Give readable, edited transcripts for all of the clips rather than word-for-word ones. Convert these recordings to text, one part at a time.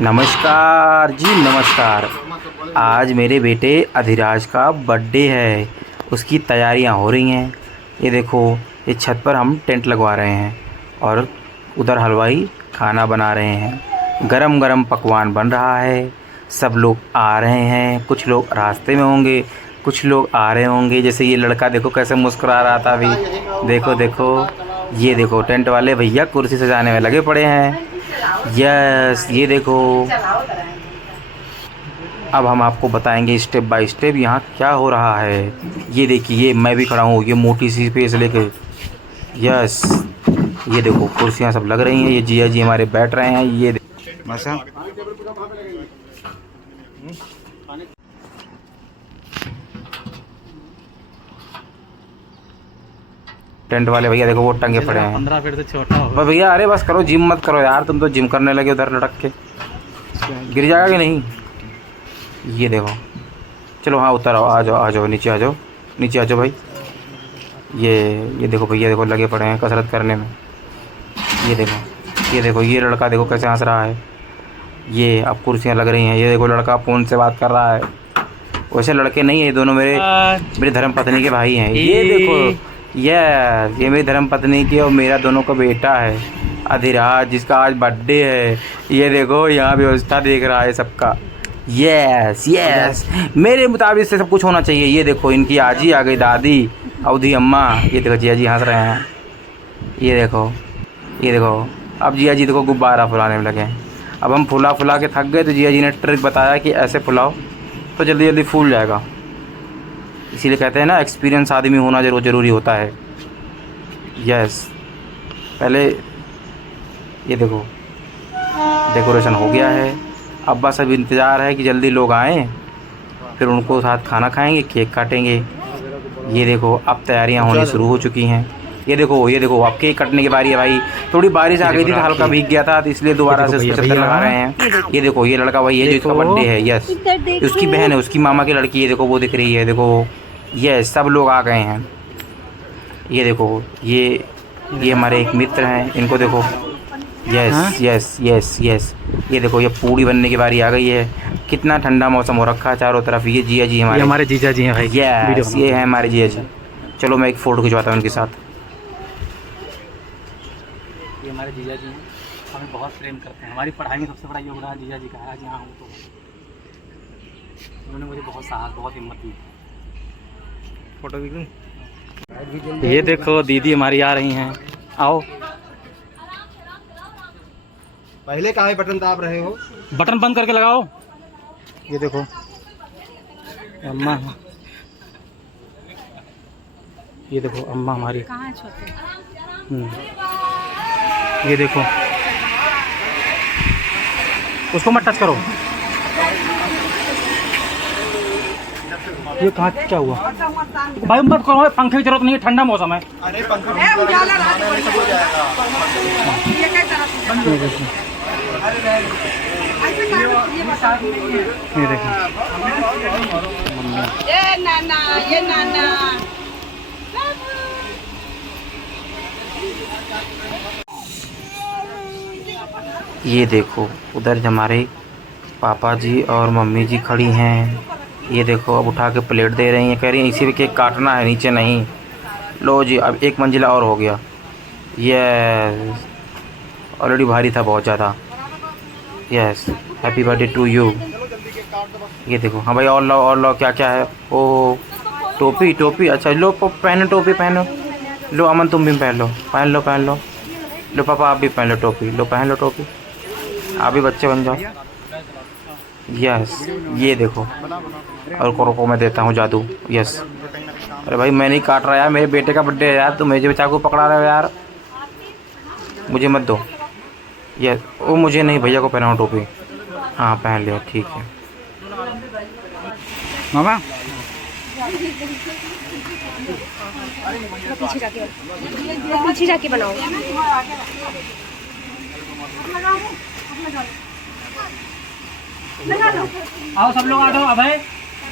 नमस्कार जी नमस्कार। आज मेरे बेटे अधिराज का बर्थडे है, उसकी तैयारियां हो रही हैं। ये देखो, ये छत पर हम टेंट लगवा रहे हैं और उधर हलवाई खाना बना रहे हैं। गरम गरम पकवान बन रहा है, सब लोग आ रहे हैं। कुछ लोग रास्ते में होंगे, कुछ लोग आ रहे होंगे। जैसे ये लड़का देखो कैसे मुस्कुरा रहा था अभी, देखो देखो। ये देखो टेंट वाले भैया कुर्सी सजाने में लगे पड़े हैं। यस, ये देखो। अब हम आपको बताएंगे स्टेप बाय स्टेप यहाँ क्या हो रहा है। ये देखिए, ये मैं भी खड़ा हूँ, ये मोटी सी स्पेस लेके। यस, ये देखो कुर्सियाँ सब लग रही हैं। ये जिया जी हमारे बैठ रहे हैं। ये मसा टेंट वाले भैया देखो वो टंगे पड़े हैं। 15 फीट से छोटा होगा भैया अरे बस करो, जिम मत करो यार, तुम तो जिम करने लगे उधर लटक के। गिर जाएगा कि नहीं? ये देखो, चलो हाँ उतर आओ, आ जाओ आ जाओ, नीचे आ जाओ, नीचे आ जाओ भाई। ये देखो भैया देखो लगे पड़े हैं कसरत करने में। ये देखो, ये देखो, ये लड़का देखो कैसे हंस रहा है। ये अब कुर्सियाँ लग रही हैं। ये देखो लड़का फ़ोन से बात कर रहा है। वैसे लड़के नहीं है, ये दोनों मेरी धर्मपत्नी के भाई हैं। ये देखो, ये मेरी धर्मपत्नी की और मेरा दोनों का बेटा है अधिराज, जिसका आज बर्थडे है। ये देखो यहाँ व्यवस्था देख रहा है सबका। यस यस, मेरे मुताबिक से सब कुछ होना चाहिए। ये देखो इनकी आजी आ गई, दादी अवधि अम्मा। ये देखो जिया जी हंस रहे हैं। ये देखो, ये देखो, अब जिया जी देखो गुब्बारा फुलाने में लगे हैं। अब हम फुला फुला के थक गए तो जिया जी ने ट्रिक बताया कि ऐसे फुलाओ तो जल्दी जल्दी फूल जाएगा। इसीलिए कहते हैं ना, एक्सपीरियंस आदमी होना ज़रूरी होता है। यस, पहले ये देखो डेकोरेशन हो गया है। अब बस अब इंतज़ार है कि जल्दी लोग आएँ, फिर उनको साथ खाना खाएंगे, केक काटेंगे। ये देखो अब तैयारियां होनी शुरू हो चुकी हैं। ये देखो अब केक कटने की बारी है भाई। थोड़ी बारिश आ गई थी तो हल्का भीग गया था, तो इसलिए दोबारा से उसको छत्तर लगा रहे हैं। ये देखो ये लड़का वही है जो इसका बर्थडे है। यस, उसकी बहन है, उसकी मामा की लड़की। ये देखो वो दिख रही है, देखो। यस, सब लोग आ गए हैं। ये देखो, ये हमारे एक मित्र हैं, इनको देखो। यस यस यस यस, ये देखो ये पूड़ी बनने की बारी आ गई है। कितना ठंडा मौसम हो रखा है चारों तरफ। ये जिया जी हमारे जीजा जी हैं भाई। यस, ये है हमारे जिया जी। चलो मैं एक फ़ोटो खिंचवाता हूँ उनके साथ। ये हमारे जीजा जी हैं, हमें बहुत प्रेम करते हैं। हमारी पढ़ाई में सबसे बड़ा योगदान जीजा जी का है। आज यहाँ हूँ तो उन्होंने मुझे बहुत साहस, बहुत हिम्मत दी। फोटो भी लूँ? ये देखो दीदी हमारी आ रही हैं, आओ। पहले कहाँ बटन दाब रहे हो? बटन बंद करके लगाओ। ये देखो अम्मा, ये देखो अम्मा हमारी। कहाँ है छोटे? ये देखो, उसको मत टच करो। ये कहाँ क्या हुआ भाई? मत करो, पंखे की जरूरत नहीं है, ठंडा मौसम है। अरे पंखा ये देखो ये नाना, ये नाना। ये देखो उधर हमारे पापा जी और मम्मी जी खड़ी हैं। ये देखो अब उठा के प्लेट दे रही हैं, कह रही हैं इसी पे केक काटना है, नीचे नहीं। लो जी, अब एक मंजिला और हो गया। यस, ऑलरेडी भारी था बहुत ज़्यादा। Yes, happy birthday to you. ये देखो, हाँ भाई और लो क्या क्या है? ओ टोपी, टोपी, अच्छा लो पहनो, टोपी पहनो। लो अमन तुम भी पहन लो, पहन लो पहन लो। लो पापा आप भी पहन लो टोपी, लो पहन लो टोपी, आप भी बच्चे बन जाओ। यस, ये देखो, और को मैं देता हूँ जादू। यस, अरे भाई मैं नहीं काट रहा यार, मेरे बेटे का बर्थडे है यार, तुम मेरे चाकू पकड़ा रहे हो यार, मुझे मत दो। यस, वो मुझे नहीं, भैया को पहनाओ टोपी। हाँ पहन लिया, ठीक है मामा। पीछे जाके बनाओ। आओ सब लोग आ जाओ, अभय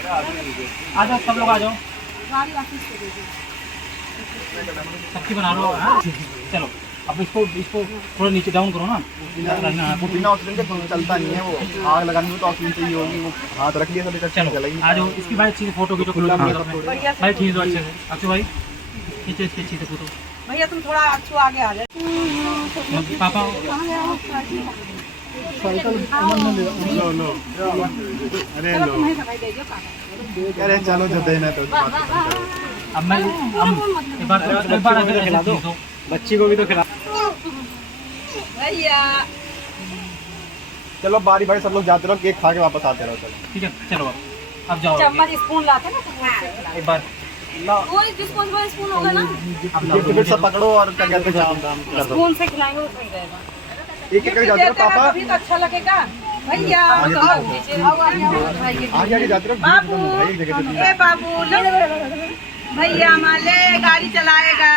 आ जाओ, सब लोग आ जाओ। सबकी बना लो। चलो अब इसको थोड़ा नीचे डाउन करो ना। बिना ऑक्सीजन के चलता नहीं है वो। आग लगानी हो तो ऑक्सीजन चाहिए होगी, वो हाथ रख लिया सब चलो आ जाओ। इसकी भाई अच्छी से फोटो खींचो भाई, खींच दो अच्छे से। अक्षु भाई खींचो इसकी अच्छी से फोटो। भैया तुम थोड़ा अच्छू आगे आ जाए। पापा अरे चलो जो देना तो। अब मैं एक बार ऐसे खिला दो, बच्ची को भी तो खिला। भैया चलो बारी बारी सब लोग जाते रहो, केक खा के वापस आते रहो। चलो ठीक है चलो अब जाओ। चम्मच स्पून लाते ना तो एक बार वो डिस्पोजेबल स्पून होगा ना, ये टिकट सब पकड़ो और क्या कहते हैं स्पून से खिलाएंगे तो सही रहेगा। एक एक करके जाते रहो पापा। तभी तो अच्छा लगेगा भैया। आगे आगे जाते रहो। बाबू ए बाबू लो भैया हमारे गाड़ी चलाएगा।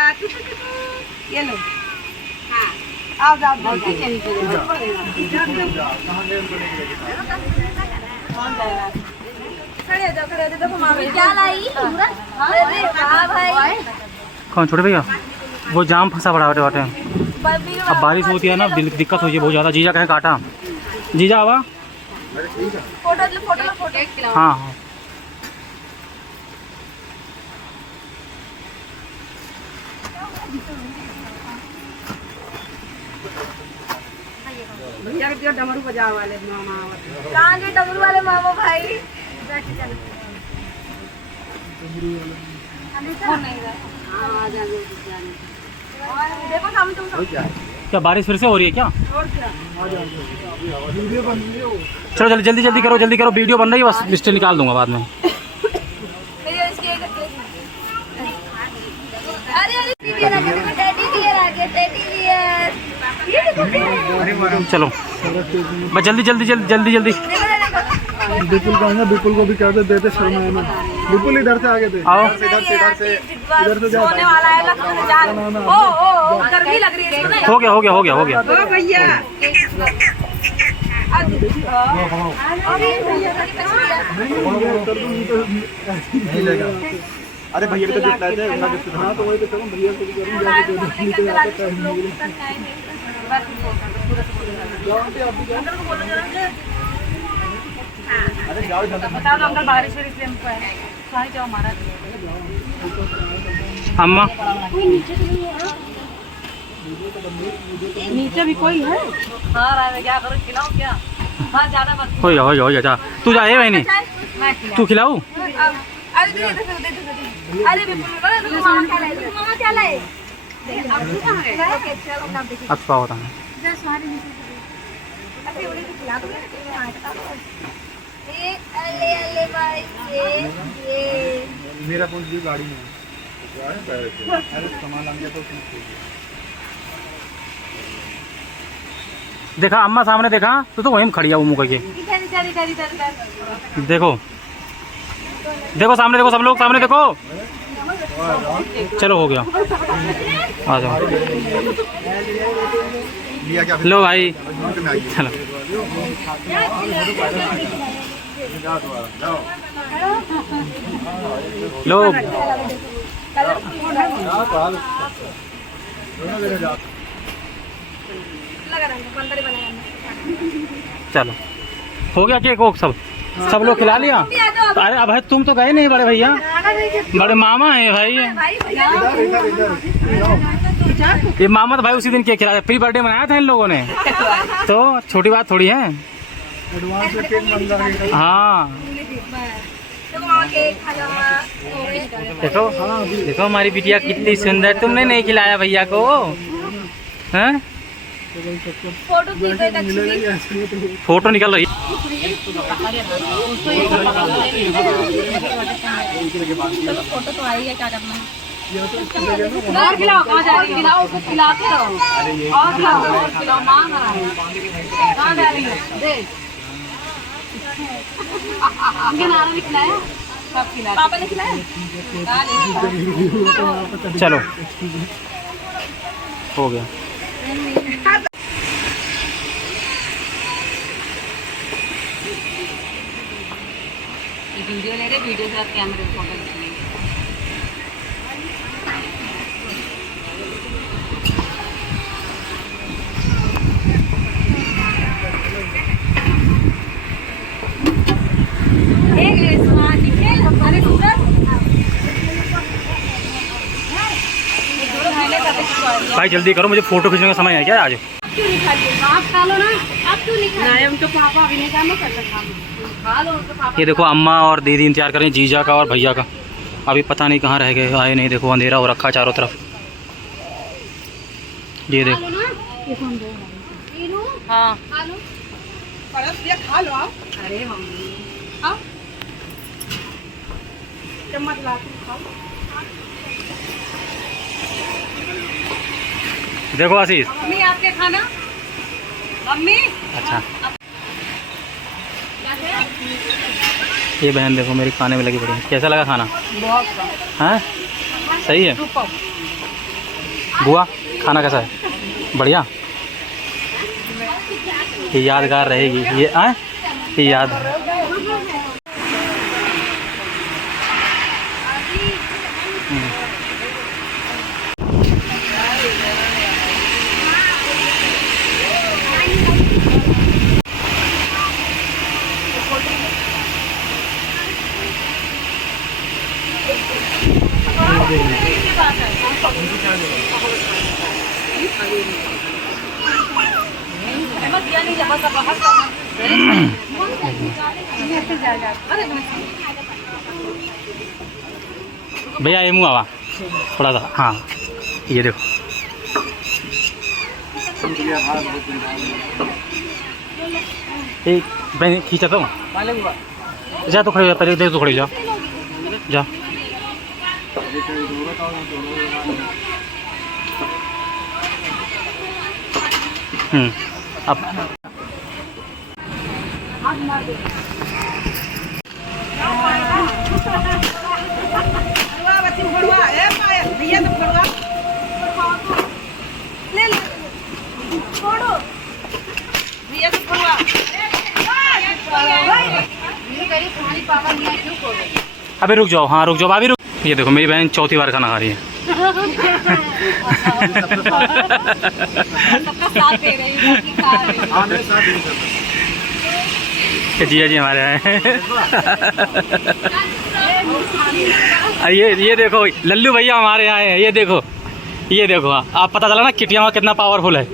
ये लो हाँ आओ जाओ जल्दी खड़े जाओ देखो मामी क्या लाई। अरे वाह भाई। कौन छोटे भैया? वो जाम फंसा पड़ा बाटे। अब बारिश होती है ना, दिक्कत होती है बहुत ज़्यादा। जीजा कहीं काटा, जीजा आवा। फोटो हाँ हाँ भैया के डमरू बजाव वाले मामा। कहाँ के डमरू वाले मामा भाई? देखो हम तुम क्या बारिश फिर से हो रही है क्या? और क्या चलो जल्दी करो वीडियो बन रही है, बस लिस्ट निकाल दूंगा बाद में। चलो बस जल्दी बिल्कुल कहूँगा, बिल्कुल को भी कहते देते शर्मा है ना। बिल्कुल इधर से आगे थे। आओ इधर से सोने वाला है ओ गर्मी लग रही है इसमें। हो गया ओ भैया अरे भैया तो गिफ्ट लाए थे। हाँ तो वही तो करूँ, भैया को भी करूँ। अरे जाओ बता दो अंकल बारिश हो रही है हमको है साई जाओ हमारा। अम्मा नीचे भी कोई है? हाँ राय क्या करो खिलाओ क्या? हाँ ज्यादा मत हो जा जा तू जा बहनी, मैं खिलाऊं। तू खिलाऊ। अरे दे अरे मामा क्या लाए? अच्छा होता है। मेरा फोन भी गाड़ी में है। अरे सामान लग गया तो देखा अम्मा सामने देखा तो वहीं खड़ी है वो मुँह के। देखो सामने देखो, सब लोग सामने देखो। चलो हो गया, आ जाओ। लिया क्या? लो भाई चलो। लो चलो हो गया केक वोक सब लोग खिला लिया। अरे भाई तुम तो गए नहीं बड़े भैया, बड़े मामा हैं भाई। ये मामा तो भाई उसी दिन केक खिलाया, प्री बर्थडे मनाया था इन लोगों ने, तो छोटी बात थोड़ी है। हाँ देखो हमारी बिटिया कितनी सुंदर, तुमने नहीं खिलाया भैया को हैं? फोटो निकल रही। फोटो तो आई है, क्या करना है? और खिलाओ, कहाँ जा रही है? खिलाओ, उसको खिलाते रहो और खिलाओ, मांग रहा है, कहाँ जा रही है? देख उनके नाना ने खिलाया, सब खिलाया, पापा ने खिलाया। चलो हो गया। वीडियो ले रहे, वीडियो के साथ कैमरे में फोटो खींच लेंगे। भाई जल्दी करो, मुझे फोटो खींचने का समय है क्या आज? क्यों नहीं खाते? आप खा लो ना। आप क्यों नहीं खाते? नहीं, उनके पापा अभी नहीं खाना कर सकता। खा लो उनके पापा। ये देखो अम्मा और दीदी इंतजार कर रही हैं जीजा का और भैया का। अभी पता नहीं कहाँ रह गए, आए नहीं। देखो अंधेरा हो रखा चारों तरफ। ये देखो हाँ खा लो। खा लो आप। अरे मम्मी आओ। चम्मच ला के खाओ। देखो आशीष। मम्मी आपके खाना। मम्मी अच्छा ये बहन देखो मेरी खाने में लगी पड़ी है। कैसा लगा खाना? बहुत हैं? सही है। बुआ खाना कैसा है? बढ़िया। ये यादगार रहेगी ये। ये याद। भैया ये मुँह आवा थोड़ा सा। हाँ ये देखो। एक बहन खींचा तो जा तो खड़े हो जा, पहले देख तो खड़े जा जा। अब अभी रुक जाओ। हाँ रुक जाओ अभी रुक। ये देखो मेरी बहन चौथी बार खाना खा रही है। सबका साथ दे रही है कि खा रही है। जिया जी हमारे आए हैं। ये देखो लल्लू भैया हमारे आए हैं। ये देखो आप पता चला ना किटिया कितना पावरफुल है।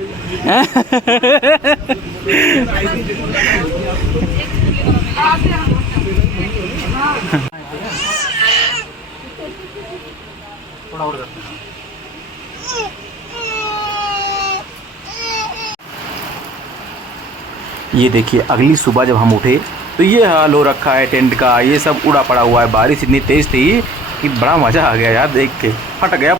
थोड़ा और करते हैं। ये देखिए अगली सुबह जब हम उठे तो ये हाल हो रखा है टेंट का। ये सब उड़ा पड़ा हुआ है। बारिश इतनी तेज़ थी कि बड़ा मज़ा आ गया यार, देख के फट गया।